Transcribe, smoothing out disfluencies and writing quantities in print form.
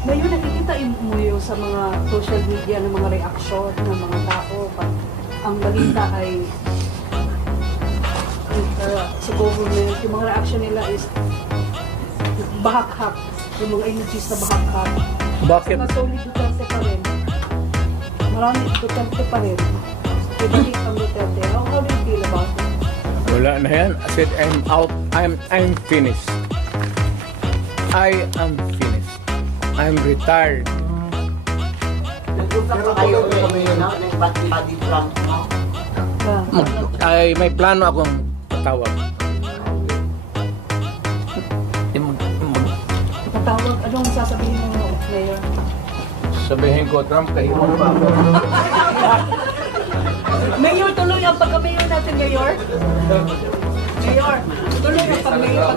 Ngayon nakikita mo yun sa mga social media ng mga reaksyon ng mga tao. Pag ang balita ay sa government, yung mga reaction nila is bahaghap. Yung mga images na bahaghap. Bakit? Mas solid Duterte pa rin. Marami Duterte pa rin. Ibalik ang Duterte. How do you feel about it? Wala na yan. I said, I'm out. I'm finished. I am finished. I'm retired. Nagduka pa kayo na body prank mo. Ay, may plano akong patawag. Patawag, anong sasabihin mo, Mayor? Sabihin ko, Trump, kahiwang pa ako. Mayor, tuloy ang pagka-mayor natin, Mayor. Mayor, tuloy ang pag-mayor.